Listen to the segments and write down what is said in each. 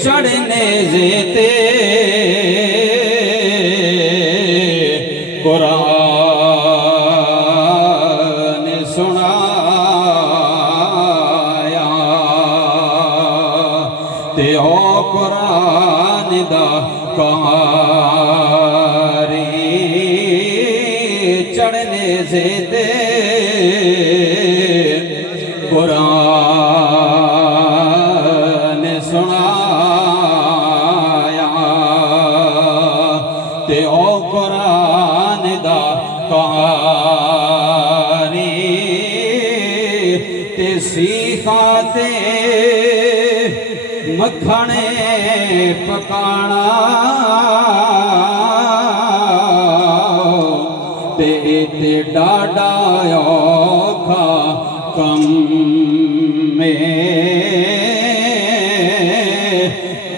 چڑھنے زیتے قرآن سنایا تے او قرآن دا کاری چڑھنے زیتے قرآن سنایا تے او قرآن دا کاری تے سیکھاتے مکھنے پکانا تے ڈاڈا اوکھا کم میں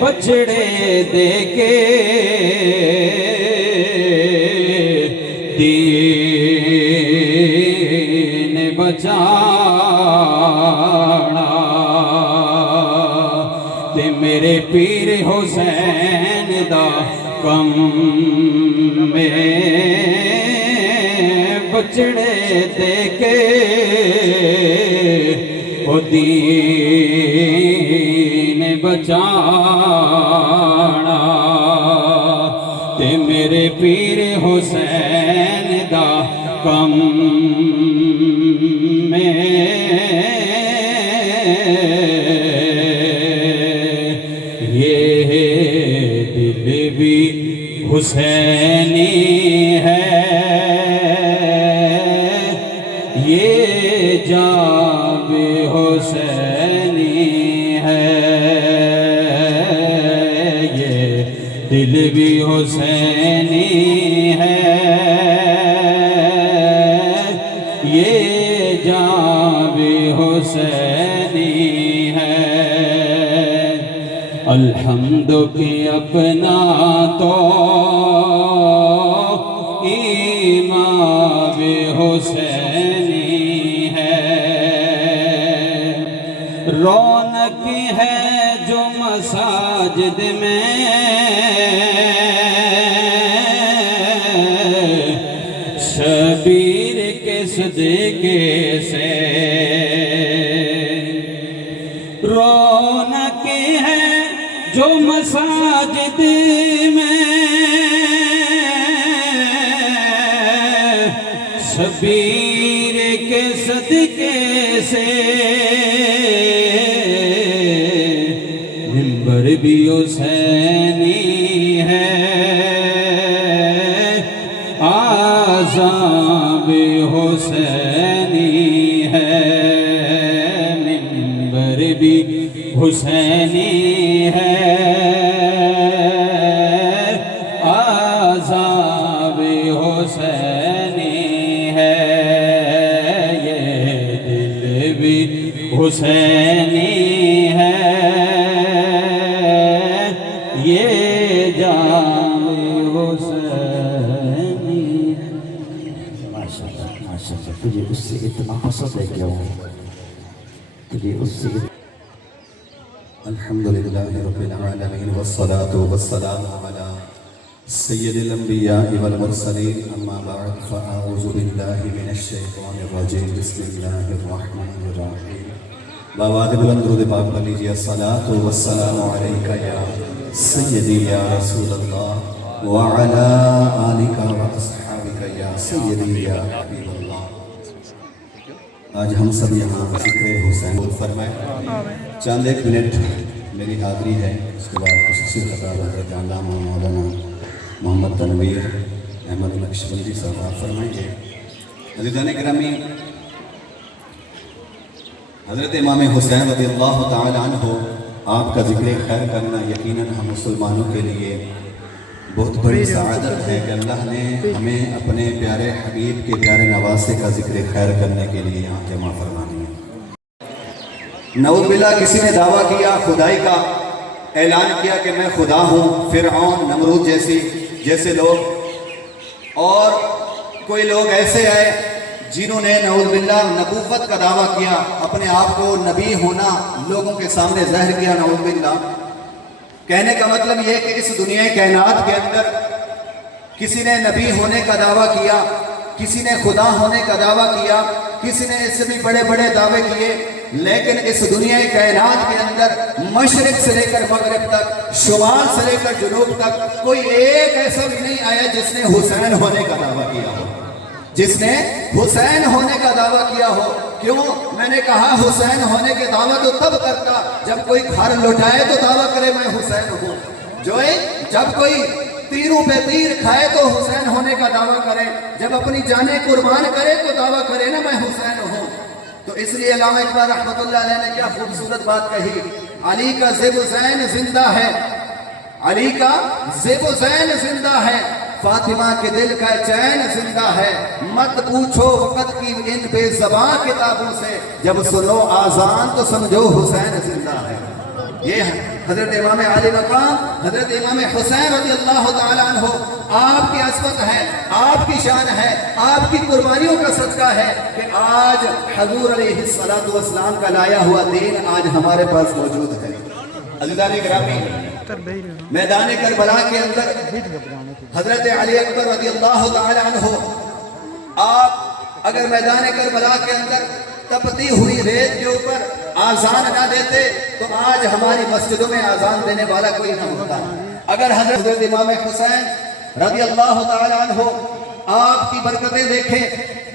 بچڑے دے کے دین بچانا تے میرے پیر حسین دا کم میں بچڑے دے کے او دین بچانا تے میرے پیر حسین دا کم میں یہ دل بھی حسینی ہے یہ جان بھی حسینی ہے یہ دل بھی حسینی ہے یہ جان بھی حسینی ہے الحمد کی اپنا تو ایمان بھی حسینی ہے رونق ہے جو مساجد میں شبیر کے صدقے سے رونق ہے جو مساجد میں شبیر کے صدقے سے منبر بھی حسینی ہے آذان بھی حسینی ہے منبر بھی حسینی ہے آذان بھی حسینی ہے یہ دل بھی حسینی ہے یہ جان حسینی ہے ماشاءاللہ ماشاءاللہ تجھے اس سے اتنا پسند ہے کیا ہوں تجھے اس سے الحمدللہ رب العالمین والصلاة والسلام علی سید الانبیاء والمرسلین اما بعد فاعوذ باللہ من الشیطان الرجیم بسم اللہ الرحمن الرحیم بآواز بلند درود پاک پڑھ لیجیے الصلاة والسلام علیکہ یا سیدی یا رسول اللہ وعلی آلکہ واصحابکہ یا سیدی یا حبیب اللہ آج ہم سب یہاں ذکر حسین فرمائے چند ایک منٹ میری حاضری ہے اس کے بعد خصوصی خطاب حضرت علامہ مولانا محمد تنویر احمد نقشبندی صاحب فرمائیں گے عزیزان گرامی حضرت امام حسین رضی اللہ تعالی عنہ آپ کا ذکر خیر کرنا یقیناً ہم مسلمانوں کے لیے بہت بڑی سعادت ہے کہ اللہ نے ہمیں اپنے پیارے حبیب کے پیارے نواسے کا ذکر خیر کرنے کے لیے یہاں جمع فرمانی ہے نعوذ باللہ کسی نے دعویٰ کیا خدائی کا اعلان کیا کہ میں خدا ہوں فرعون نمرود جیسے لوگ اور کوئی لوگ ایسے ہیں جنہوں نے نعوذ باللہ نبوت کا دعویٰ کیا، اپنے آپ کو نبی ہونا لوگوں کے سامنے ظاہر کیا، نعوذ باللہ۔ کہنے کا مطلب یہ کہ اس دنیا کائنات کے اندر کسی نے نبی ہونے کا دعویٰ کیا، کسی نے خدا ہونے کا دعویٰ کیا، کسی نے اس سے بھی بڑے بڑے دعوے کیے، لیکن اس دنیا کائنات کے اندر مشرق سے لے کر مغرب تک، شمال سے لے کر جنوب تک کوئی ایک ایسا بھی نہیں آیا جس نے حسین ہونے کا دعویٰ کیا ہو، جس نے حسین ہونے کا دعویٰ کیا ہو۔ کیوں؟ میں نے کہا حسین ہونے کے دعویٰ تو تب کرتا جب کوئی گھر لوٹائے تو دعویٰ کرے میں حسین ہوں، جب کوئی تیروں پہ تیر کھائے تو حسین ہونے کا دعویٰ کرے، جب اپنی جانیں قربان کرے تو دعویٰ کرے نا میں حسین ہوں۔ تو اس لیے علامہ اقبال رحمۃ اللہ علیہ نے کیا خوبصورت بات کہی، علی کا زیب و زین زندہ ہے، علی کا زیب و زین زندہ ہے، فاطمہ کے دل کا چین زندہ ہے، مت پوچھو وقت کی ان بے زباں کتابوں سے، جب سنو آذان تو سمجھو حسین زندہ ہے۔ یہ حضرت امام علی مقام حضرت امام حسین رضی اللہ تعالیٰ عنہ آپ کی عظمت ہے، آپ کی شان ہے، آپ کی قربانیوں کا صدقہ ہے کہ آج حضور علیہ السلام کا لایا ہوا دین آج ہمارے پاس موجود ہے۔ عزیزان گرامی، میدان کربلا کے اندر حضرت علی اکبر رضی اللہ تعالیٰ عنہ آپ اگر میدان کربلا کے اندر تپتی ہوئی ریت کے اوپر آذان نہ دیتے تو آج ہماری مسجدوں میں آذان دینے والا کوئی نہ ہوتا۔ اگر حضرت امام حسین رضی اللہ تعالیٰ عنہ آپ کی برکتیں دیکھیں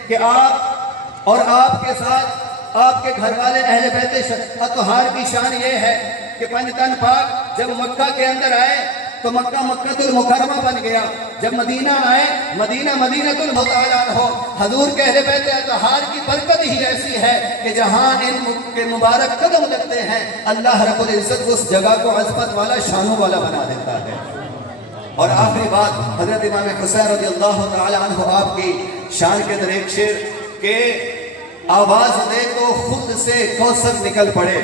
کہ آپ اور آپ کے ساتھ آپ کے گھر والے اہل بیت اطہار کی شان یہ ہے کہ پنجتن پاک جب مکہ کے اندر آئے تو مکہ مکۃ المکرمہ بن گیا، جب مدینہ آئے مدینہ مدینۃ المطہرہ ہو۔ حضور کے اہل بیت اطہار کی برکت ہی ایسی ہے کہ جہاں ان کے مبارک قدم لگتے ہیں اللہ رب العزت اس جگہ کو عظمت والا شانوں والا بنا دیتا ہے۔ اور آخری بات، حضرت امام حسین رضی اللہ تعالی عنہ آپ کی شان کے اندر ایک شعر کہ آواز دے تو خود سے کوثر نکل پڑے،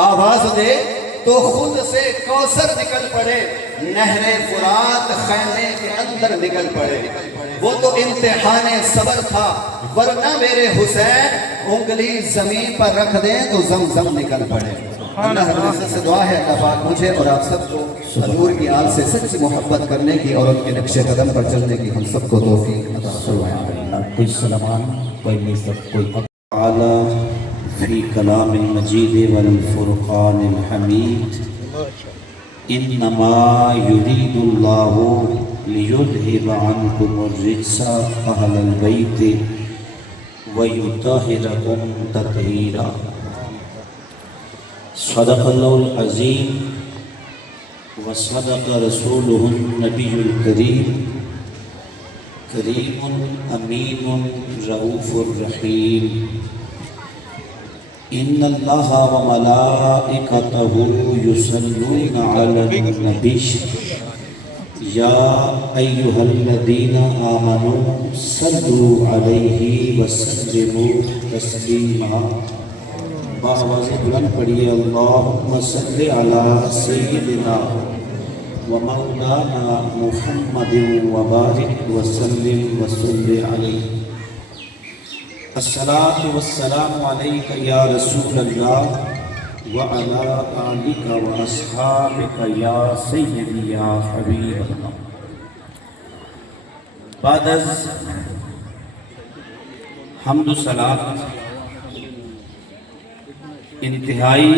آواز دے تو خود سے کوثر نکل پڑے، نہر فرات خیمے کے اندر نکل پڑے، وہ تو امتحان صبر تھا ورنہ میرے حسین انگلی زمین پر رکھ دیں تو زمزم نکل پڑے۔ اللہ رب العزت سے دعا ہے اللہ پاک مجھے اور آپ سب کو حضور کی آل سے سچی محبت کرنے کی اور ان کے نقش قدم پر چلنے کی ہم سب کو توفیق عطا فرمائے۔ کوئی سلمان کوئی نسبت کوئی تعالی فی کلام المجید والفرقان الحمید انما یرید اللہ لیذہب عنکم الرجس اہل البیت ویطہرکم تطہیرا۔ صدق اللہ العظیم وصدق رسولہ النبی الکریم، کریم امین رؤوف الرحیم۔ ان اللہ وملائکتہ یصلون علی النبی یا ایہا الذین آمنوا صلوا علیہ وسلموا تسلیما۔ بآواز بلند پڑھیے اللہم صل علی سیدنا ومولانا محمد وبارک وسلم وصل علیہ۔ الصلاة والسلام علیک یا رسول اللہ وعلی آلک واصحابک یا سیدی یا حبیب اللہ۔ بعد از حمد و صلاۃ انتہائی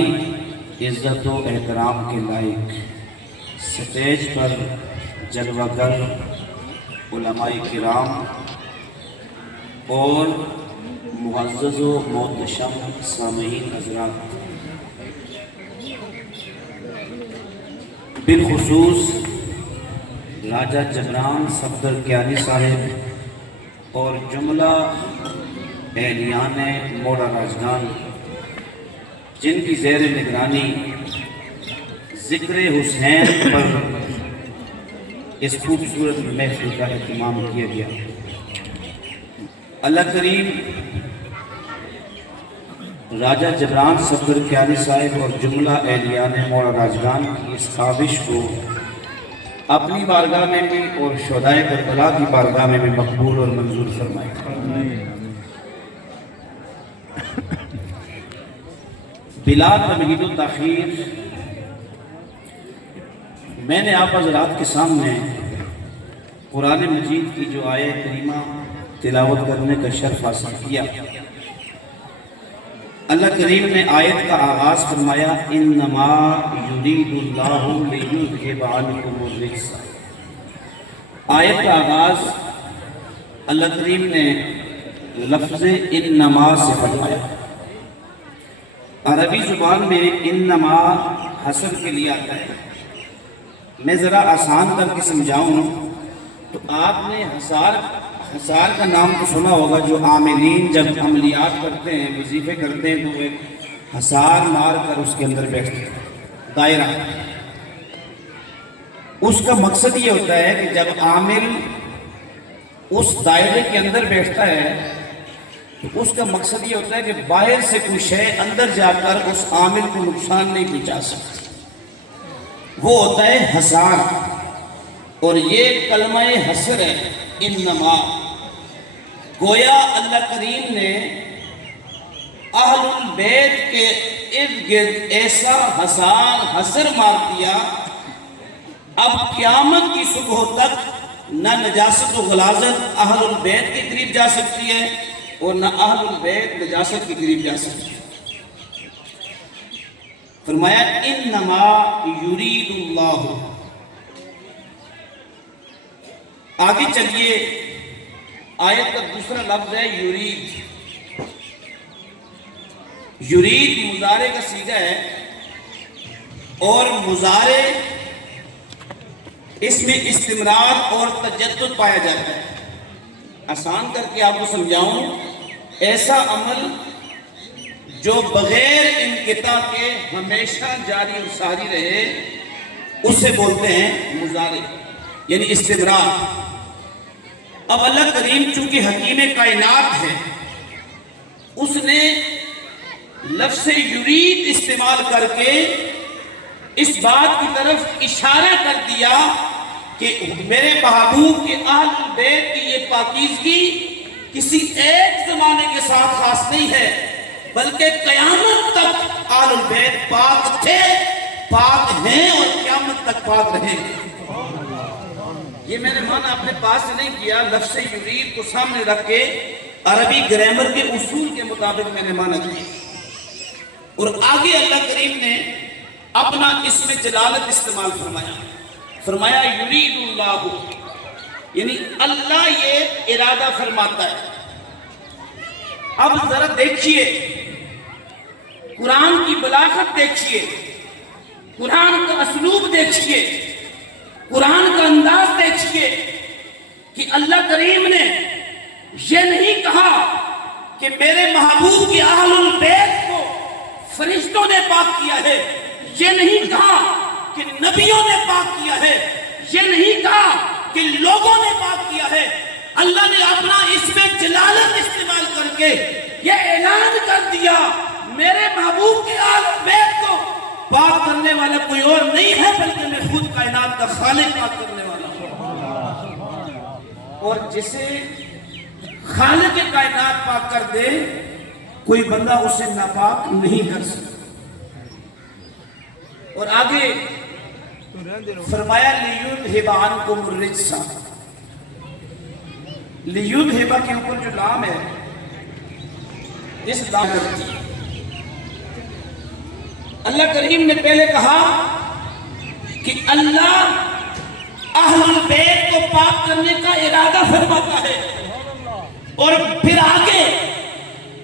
عزت و احترام کے لائق سٹیج پر جلوہ گر علماء کرام اور معزز و محتشم سامعین حضرات، بالخصوص راجہ جبران صفدر کیانی صاحب اور جملہ اہلیان موڑا راجگان جن کی زیر نگرانی ذکر حسین پر اس خوبصورت محفل کا اہتمام کیا گیا۔ اللہ کریم راجہ جبران صفدر کیانی صاحب اور جملہ اہلیان موڑا راجگان کی اس کاوش کو اپنی بارگاہ میں بھی اور شہدائے کربلا کی بارگاہ میں بھی مقبول اور منظور فرمائے۔ بلا تمہید و تاخیر میں نے آپ حضرات کے سامنے قرآن مجید کی جو آیت کریمہ تلاوت کرنے کا شرف حاصل کیا، اللہ کریم نے آیت کا آغاز فرمایا انما یرید اللہ لیذھب عنکم الرجس۔ آیت کا آغاز اللہ کریم نے لفظ انما سے فرمایا۔ عربی زبان میں انما حصر کے لیے آتا ہے۔ میں ذرا آسان کر کے سمجھاؤں تو آپ نے حصار کا نام تو سنا ہوگا، جو عاملین جب عملیات کرتے ہیں، وظیفے کرتے ہیں تو ایک حصار مار کر اس کے اندر بیٹھتے ہیں، دائرہ۔ اس کا مقصد یہ ہوتا ہے کہ جب عامل اس دائرے کے اندر بیٹھتا ہے تو اس کا مقصد یہ ہوتا ہے کہ باہر سے کوئی شے اندر جا کر اس عامل کو نقصان نہیں پہنچا سکتی، وہ ہوتا ہے حصار۔ اور یہ کلمہ حصر ہے، انما۔ گویا اللہ کریم نے اہل البیت کے ارد گرد ایسا حصر مار دیا، اب قیامت کی صبح تک نہ نجاست و غلاظت اہل البیت کے قریب جا سکتی ہے اور نہ اہل البیت نجاست کے قریب جا سکتی ہے۔ فرمایا انما یرید اللہ۔ آگے چلیے، آیت کا دوسرا لفظ ہے یرید۔ یرید مضارع کا صیغہ ہے اور مضارع اس میں استمرار اور تجدد پایا جاتا ہے۔ آسان کر کے آپ کو سمجھاؤں، ایسا عمل جو بغیر انقطاع کے ہمیشہ جاری اور ساری رہے اسے بولتے ہیں مضارع، یعنی استمرار۔ اب اللہ کریم چونکہ حکیم کائنات ہے، اس نے لفظ یرید استعمال کر کے اس بات کی طرف اشارہ کر دیا کہ میرے محبوب کے اہل بیت کی یہ پاکیزگی کسی ایک زمانے کے ساتھ خاص نہیں ہے، بلکہ قیامت تک اہل بیت پاک تھے، پاک ہیں اور قیامت تک پاک رہیں گے۔ یہ میں نے معنی اپنے پاس سے نہیں کیا، لفظ یرید کو سامنے رکھ کے عربی گرامر کے اصول کے مطابق میں نے معنی کیا۔ اور آگے اللہ کریم نے اپنا اسم جلالت استعمال فرمایا یرید اللہ، یعنی اللہ یہ ارادہ فرماتا ہے۔ اب ذرا دیکھیے، قرآن کی بلاغت دیکھیے، قرآن کا اسلوب دیکھیے، قرآن کا انداز دیکھیے کہ اللہ کریم نے یہ نہیں کہا کہ میرے محبوب کے اہل البیت کو فرشتوں نے پاک کیا ہے، یہ نہیں کہا کہ نبیوں نے پاک کیا ہے، یہ نہیں کہا کہ لوگوں نے پاک کیا ہے۔ اللہ نے اپنا اسم جلالت استعمال کر کے یہ اعلان کر دیا میرے محبوب کے اہل بیت کو پاک کرنے والا کوئی اور نہیں ہے، بلکہ میں خود کائنات کا خالق پاک کرنے والا ہوں۔ اور جسے خالق کائنات پاک کر دے، کوئی بندہ اسے ناپاک نہیں کر سکتا۔ اور آگے فرمایا لیذھب عنکم الرجس۔ لیذھب کے اوپر جو لام ہے، اس لام کرتی ہے۔ اللہ کریم نے پہلے کہا کہ اللہ اہل البیت کو پاک کرنے کا ارادہ فرماتا ہے، اور پھر آگے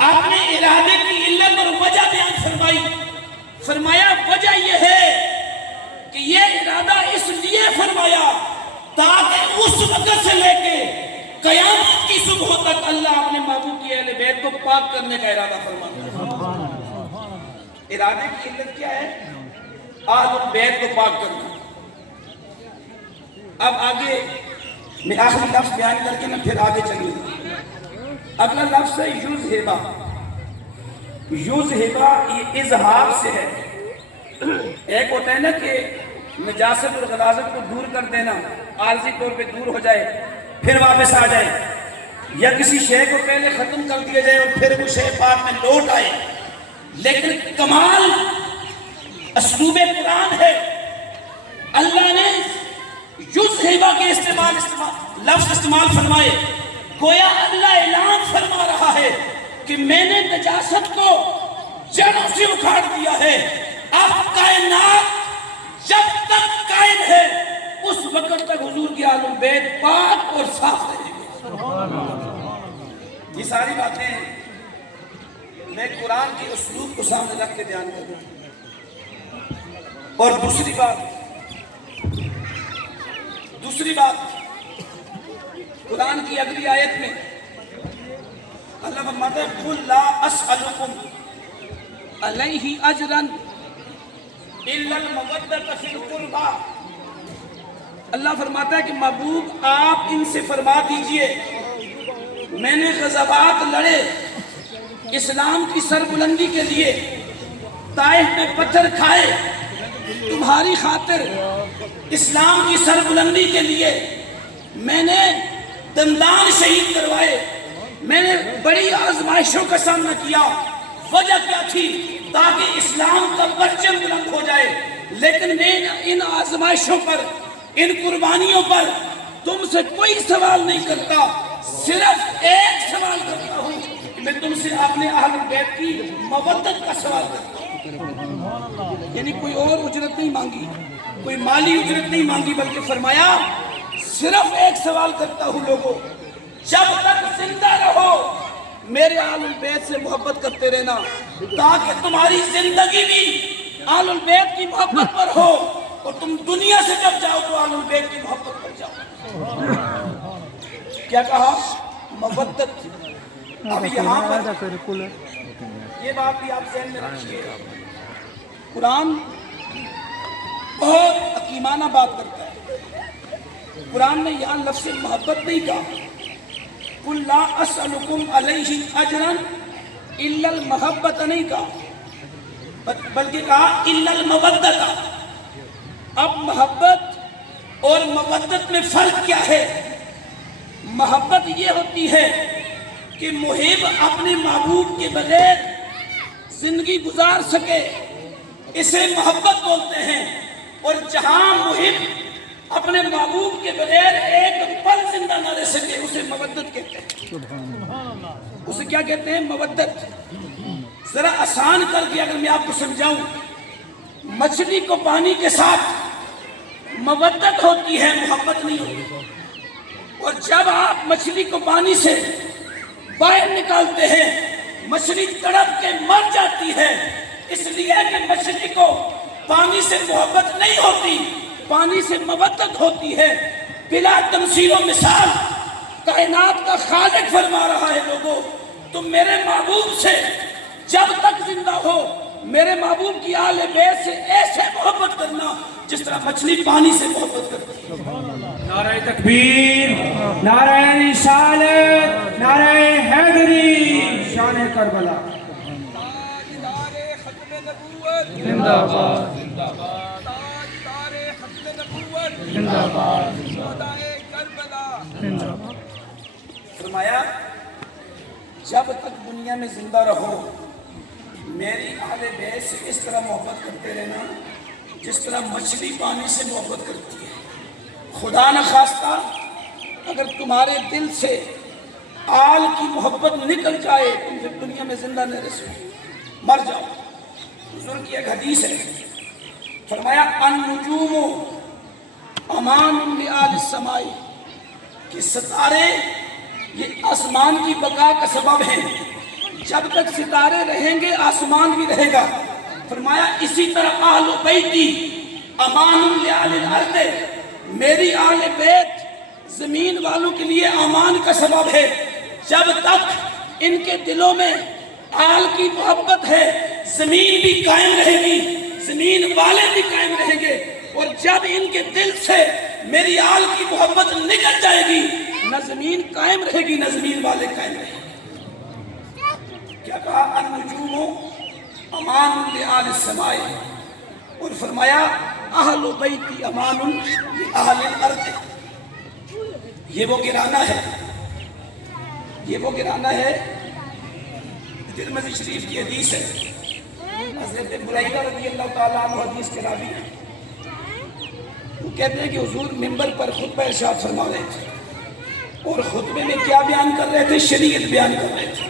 آپ نے ارادے کی علت اور وجہ بیان فرمایا وجہ یہ ہے کہ یہ ارادہ اس لیے فرمایا تاکہ اس وقت سے لے کے قیامت کی صبح تک اللہ اپنے محبوب کی اہل بیت کو پاک کرنے کا ارادہ فرماتا ہے۔ ارادے کی علت کیا ہے؟ اہل بیت کو پاک کرنا۔ اب آگے میں آخری لفظ بیان کر کے میں پھر آگے چلوں گا۔ اگلا لفظ ہے یذھب۔ یذھب یہ اظہار سے ہے۔ ایک ہوتا ہے نا کہ نجاست اور غلاظت کو دور کر دینا، عارضی طور پہ دور ہو جائے پھر واپس آ جائے، یا کسی شے کو پہلے ختم کر دیا جائے اور پھر وہ شے بعد میں لوٹ آئے، لیکن کمال اسلوب قرآن ہے. اللہ نے یذہبا کے لفظ استعمال فرمائے. گویا اللہ اعلان فرما رہا ہے کہ میں نے نجاست کو جڑوں سے اکھاڑ دیا ہے. اب کائنات جب تک قائم ہے اس وقت تک حضور کی آل بیت پاک اور صاف رہے گی. یہ ساری باتیں میں قرآن کے اسلوب کو سامنے رکھ کے بیان کروں. اور دوسری بات قرآن کی اگلی آیت میں اللہ فرماتا ہے قُلْ لَا أَسْأَلُكُمْ عَلَيْهِ أَجْرًا إِلَّا الْمَوَدَّةَ فِي الْقُرْبَى. اللہ فرماتا ہے کہ محبوب آپ ان سے فرما دیجئے میں نے غزوات لڑے اسلام کی سربلندی کے لیے، طائف میں پتھر کھائے تمہاری خاطر، اسلام کی سربلندی کے لیے میں نے دندان شہید کروائے، میں نے بڑی آزمائشوں کا سامنا کیا. وجہ کیا تھی؟ تاکہ اسلام کا پرچم بلند ہو جائے. لیکن میں ان آزمائشوں پر، ان قربانیوں پر تم سے کوئی سوال نہیں کرتا، صرف ایک سوال کرتا ہوں کہ میں تم سے اپنے اہل بیت کی مودت کا سوال کرتا ہوں. یعنی کوئی اور اجرت نہیں مانگی، کوئی مالی اجرت نہیں مانگی، بلکہ فرمایا صرف ایک سوال کرتا ہوں لوگوں، جب تک زندہ رہو میرے اہل بیت سے محبت کرتے رہنا، تاکہ تمہاری زندگی بھی اہل بیت کی محبت پر ہو اور تم دنیا سے جب جاؤ تو اہل بیت کی محبت پر جاؤ. کیا کہا؟ مودت. اب یہاں پر یہ بات بھی آپ ذہن میں رکھیے، قرآن بہت حکیمانہ بات کرتا ہے. قرآن نے یہاں لفظ محبت نہیں کہا، قُلْ لَا أَسْأَلُكُمْ عَلَيْهِ أَجْرًا إِلَّا الْمَحَبَّةَ نہیں کہا، بلکہ کہا إِلَّا الْمَوَدَّةَ. اب محبت اور مودت میں فرق کیا ہے؟ محبت یہ ہوتی ہے کہ محب اپنے محبوب کے بغیر زندگی گزار سکے، اسے محبت بولتے ہیں. اور جہاں محب اپنے محبوب کے بغیر ایک پل زندہ نہ رہ سکے اسے مودت کہتے ہیں. اسے کیا کہتے ہیں؟ مودت. ذرا آسان کر کے اگر میں آپ کو سمجھاؤں، مچھلی کو پانی کے ساتھ مودت ہوتی ہے، محبت نہیں ہوتی. اور جب آپ مچھلی کو پانی سے باہر نکالتے ہیں مچھلی تڑپ کے مر جاتی ہے، اس لیے کہ مچھلی کو پانی سے محبت نہیں ہوتی، پانی سے مودت ہوتی ہے. بلا تمثیل و مثال کائنات کا خالق فرما رہا ہے لوگوں تم میرے محبوب سے جب تک زندہ ہو میرے محبوب کی آل بیت سے ایسے محبت کرنا جس طرح مچھلی پانی سے محبت کرتی ہے. نعرہ تکبیر، نعرہ رسالت، نعرہ حیدری، شان کربلا. زندہ باد، زندہ باد، زندہ باد. فرمایا جب تک دنیا میں زندہ رہو میری اہل بیت سے اس طرح محبت کرتے رہنا جس طرح مچھلی پانی سے محبت کرتی ہے. خدا نخواستہ اگر تمہارے دل سے آل کی محبت نکل جائے تم پھر دنیا میں زندہ نہ رہ سکو، مر جاؤ. حضور کی ایک حدیث ہے، فرمایا النجوم امان لآل السماء، کہ ستارے یہ آسمان کی بقا کا سبب ہیں، جب تک ستارے رہیں گے آسمان بھی رہے گا. فرمایا اسی طرح اہل بیتی امان لآل الارض، میری آل بیت زمین والوں کے لیے امان کا سبب ہے. جب تک ان کے دلوں میں آل کی محبت ہے زمین بھی قائم رہے گی، زمین والے بھی قائم رہیں گے. اور جب ان کے دل سے میری آل کی محبت نکل جائے گی نہ زمین قائم رہے گی نہ زمین والے قائم رہیں گے. کیا کہا؟ النجوم امان لآل السماء، اور فرمایا اہل بیتی امان لآل الارض. یہ وہ گرانہ ہے، یہ وہ گرانہ ہے. ترمذی شریف کی حدیث ہے حضرت بريدہ رضی اللہ تعالیٰ عنہ حدیث کے راوی ہیں. وہ کہتے ہیں کہ حضور منبر پر خطبہ ارشاد فرما رہے تھے اور خطبے میں کیا بیان کر رہے تھے؟ شریعت بیان کر رہے تھے.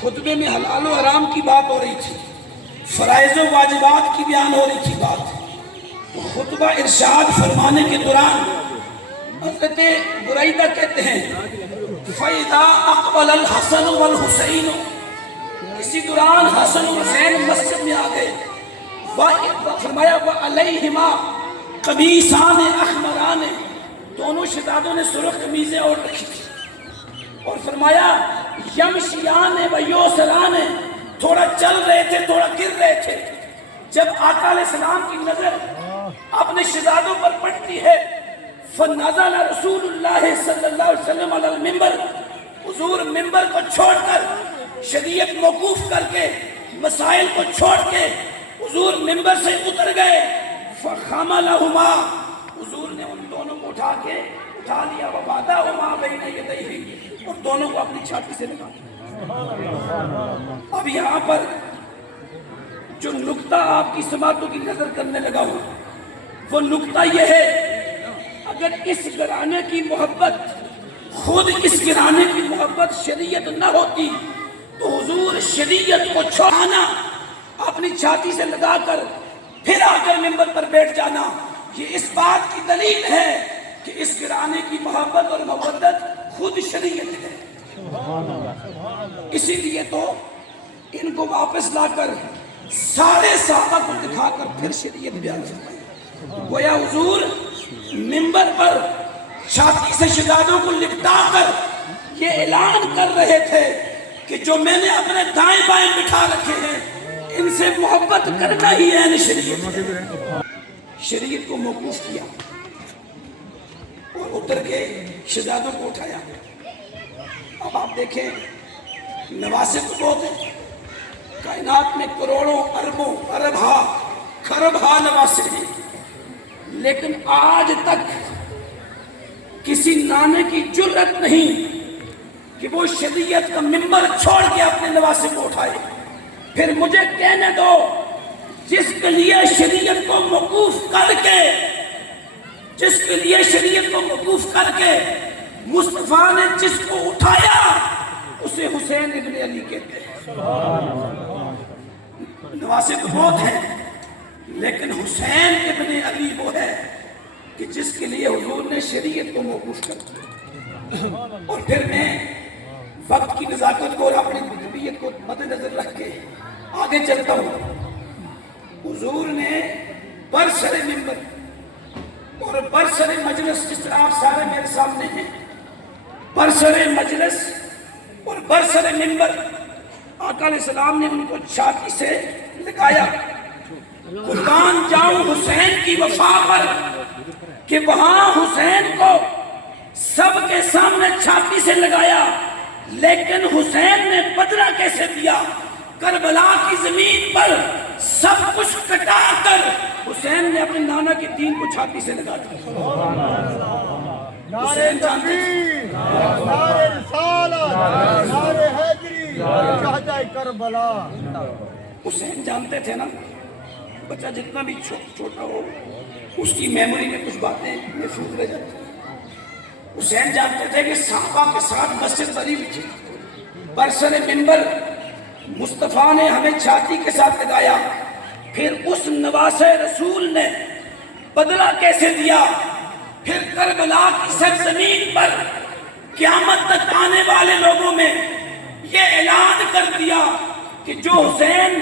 خطبے میں حلال و حرام کی بات ہو رہی تھی, فرائض و واجبات کی بیان ہو رہی تھی بات. تو خطبہ ارشاد فرمانے کے دوران حضرت بريدہ کہتے ہیں فَإِذَا أَقْبَلَ الْحَسَنُ وَالْحُسَيْنُ, اسی دوران حسن و حسین مسجد میں آ گئے. فرمایا وَعَلَيْهِمَا قمیصان احمران, دونوں شہزادوں نے سرخ قمیضیں اوڑھ رکھی تھی. اور فرمایا یمشیان و یوسران, تھوڑا چل رہے تھے تھوڑا گر رہے تھے. جب آقا علیہ السلام کی نظر اپنے شہزادوں پر پڑتی ہے فنزل رسول اللہ صلی اللہ علیہ وسلم علی المنبر, حضور منبر کو چھوڑ کر شریعت موقوف کر کے مسائل کو چھوڑ کے حضور منبر سے اتر گئے. فَخَمَلَهُمَا, حضور نے ان دونوں کو اٹھا لیا وَوَضَعَهُمَا بَيْنَ يَدَيْهِ, اور دونوں کو اپنی چھاتی سے لگا دیا. اب یہاں پر جو نقطہ آپ کی سماعتوں کی نظر کرنے لگا ہوں وہ نقطہ یہ ہے, اگر اس گھرانے کی محبت, خود اس گھرانے کی محبت شریعت نہ ہوتی تو حضور شریعت کو چھوڑانا, اپنی چھاتی سے لگا کر پھر آ کر منبر پر بیٹھ جانا, یہ اس بات کی دلیل ہے کہ اس گھرانے کی محبت اور مودت خود شریعت ہے. اسی لیے تو ان کو واپس لا کر سارے صحابہ کو دکھا کر پھر شریعت بیان فرمائی. گویا حضور منبر پر چھاتی سے شہزادوں کو لپٹا کر یہ اعلان کر رہے تھے کہ جو میں نے اپنے دائیں بائیں بٹھا رکھے ہیں ان سے محبت کرنا ہی ہے شریعت. شریعت کو موقوف کیا اور اتر کے شہزادوں کو اٹھایا. اب آپ دیکھیں نواسط بہت ہیں, کائنات میں کروڑوں اربوں اربھا خربھا نواسط ہیں, لیکن آج تک کسی نانے کی جرت نہیں کہ وہ شریعت کا منبر چھوڑ کے اپنے نواسے کو اٹھائے. پھر مجھے کہنے دو, جس کے لیے شریعت کو موقوف کر کے مصطفیٰ نے جس کو اٹھایا اسے حسین ابن علی کہتے ہیں. نواسے تو بہت ہیں لیکن حسین ابن علی وہ ہے کہ جس کے لیے حضور نے شریعت کو موقوف کر دیا. اور پھر میں وقت کی نزاکت کو اور اپنی طبیعت کو مد نظر رکھ کے آگے چلتا ہوں. حضور نے برسر منبر اور برسر مجلس, جس طرح آپ سارے میرے سامنے ہیں, برسر مجلس اور برسر منبر آقا علیہ السلام نے ان کو چھاتی سے لگایا. قربان جاؤں حسین کی وفا پر کہ وہاں حسین کو سب کے سامنے چھاتی سے لگایا, لیکن حسین نے بدلہ کیسے دیا؟ کربلا کی زمین پر سب کچھ کٹا کر حسین نے اپنے نانا کے دین کو چھاتی سے لگا دیا. حسین جانتے تھے نعرہ رسالت, نعرہ حیدری, شہدائے کربلا. حسین جانتے تھے نا, بچہ جتنا بھی چھوٹا ہو اس کی میموری میں کچھ باتیں محفوظ رہ جاتی ہیں. حسین جانتے تھے کہ صحابہ کے ساتھ مسجد بنی ہوئی تھی. برسر منبر مصطفیٰ نے ہمیں چھاتی کے ساتھ لگایا, پھر اس نواسے رسول نے بدلہ کیسے دیا؟ پھر کربلا کی سرزمین پر قیامت تک آنے والے لوگوں میں یہ اعلان کر دیا کہ جو حسین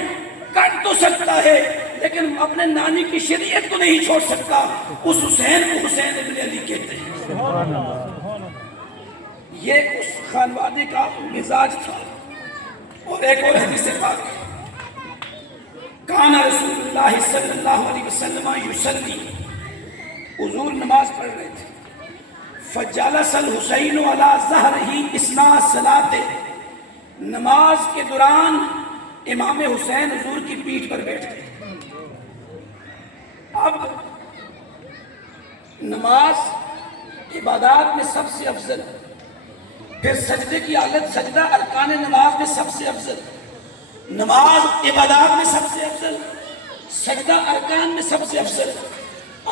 کٹ تو سکتا ہے لیکن اپنے نانی کی شریعت کو نہیں چھوڑ سکتا, اس حسین کو حسین ابن علی کہتے ہیں. یہ اس خانوادے کا مزاج تھا. اور ایک اور حدیث پاک ہے, کان رسول اللہ صلی اللہ علیہ وسلم یصلی, حضور نماز پڑھ رہے تھے, فجلس الحسین علی ظہرہ اثناء الصلاۃ, نماز کے دوران امام حسین حضور کی پیٹھ پر بیٹھ گئے. اب نماز عبادات میں سب سے افضل, پھر سجدے کی حالت, سجدہ ارکان نماز میں سب سے افضل, نماز عبادات میں سب سے افضل، سجدہ ارکان میں سب سے افضل،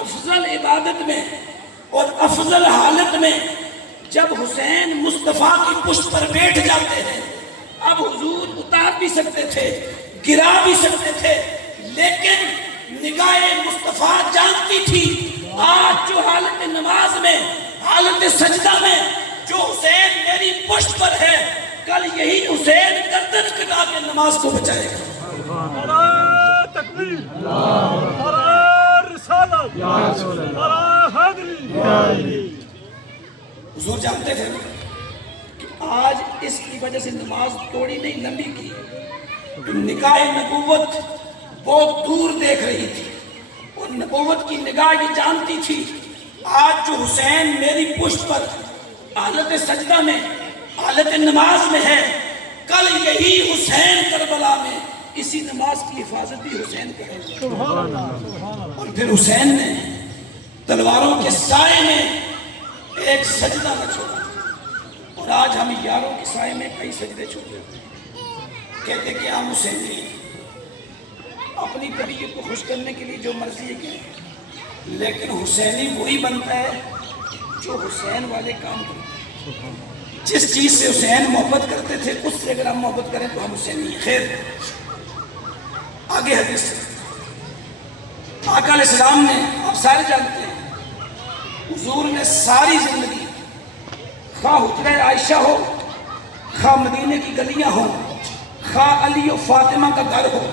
افضل عبادت میں اور افضل حالت میں جب حسین مصطفیٰ کی پشت پر بیٹھ جاتے ہیں. اب حضور اتار بھی سکتے تھے، گرا بھی سکتے تھے، لیکن نگاہ مصطفیٰ جانتی تھی آج جو حالت نماز میں، حالت سجدہ میں جو حسین میری پشت پر ہے، کل یہی حسین گردن کٹا کے نماز کو بچائے گا. نعرہ تکبیر، نعرہ رسالت، نعرہ حیدری. حضور جانتے تھے کہ آج اس کی وجہ سے نماز توڑی نہیں، لمبی کی. نگاہ نبوت بہت دور دیکھ رہی تھی اور نبوت کی نگاہ یہ جانتی تھی آج جو حسین میری پشت پر حالت سجدہ میں، حالت نماز میں ہے، کل یہی حسین کربلا میں اسی نماز کی حفاظت بھی حسین کرے گا. اور پھر حسین نے تلواروں کے سائے میں ایک سجدہ نہ چھوڑا. اور آج ہم یاروں کے سائے میں کئی سجدے چھوڑے کہتے کہ ہم حسینی ہیں، اپنی طبیعت کو خوش کرنے کے لیے جو مرضی ہے کہ، لیکن حسینی وہی بنتا ہے جو حسین والے کام کرتے ہیں. جس چیز سے حسین محبت کرتے تھے اس سے اگر ہم محبت کریں تو ہم حسینی ہیں. خیر آگے حدیث آقا علیہ السلام نے، آپ سارے جانتے ہیں، حضور نے ساری زندگی خواہ حجرہ عائشہ ہو، خواہ مدینے کی گلیاں ہوں، خواہ علی و فاطمہ کا گھر ہو،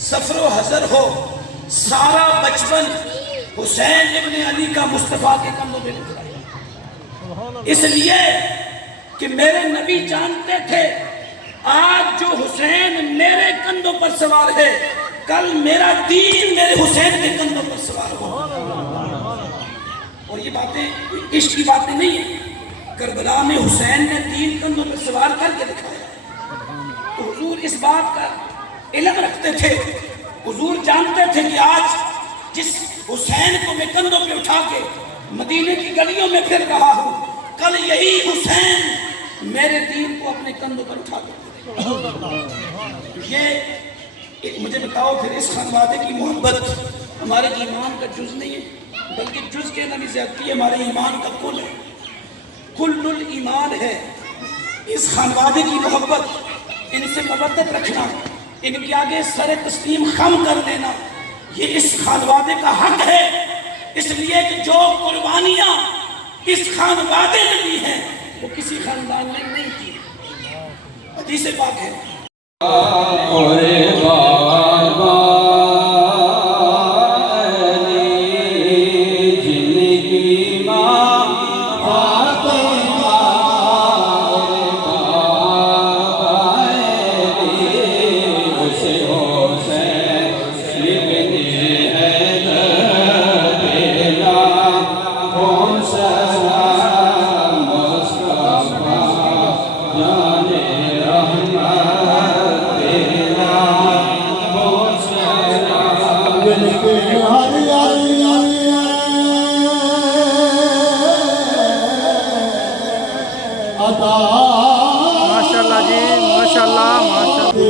سفر و حضر ہو، سارا بچپن حسین ابن علی کا مصطفیٰ کے کندھوں پہ گزارا. اس لیے کہ میرے نبی جانتے تھے آج جو حسین میرے کندھوں پر سوار ہے، کل میرا دین میرے حسین کے کندھوں پر سوار ہو. اور یہ باتیں عشق کی باتیں نہیں ہیں، کربلا میں حسین نے دین کندھوں پر سوار کر کے دکھایا. تو حضور اس بات کا علم رکھتے تھے، حضور جانتے تھے کہ آج جس حسین کو میں کندھوں پہ اٹھا کے مدینے کی گلیوں میں پھر رہا ہوں، کل یہی حسین میرے دین کو اپنے کندھوں پر اٹھا کے. یہ مجھے بتاؤ پھر اس خانوادے کی محبت ہمارے ایمان کا جز نہیں ہے، بلکہ جز کے نبی زیادتی ہمارے ایمان کا کل ہے، کل الایمان ہے. اس خانوادے کی محبت، ان سے مودت رکھنا، ان کے آگے سر تسلیم خم کر دینا، یہ اس خانوادے کا حق ہے. اس لیے کہ جو قربانیاں اس خانوادے نے دی ہیں وہ کسی خاندان نے نہیں کی. حدیث پاک ہے ماشاءاللہ جی، ماشاءاللہ ماشاءاللہ.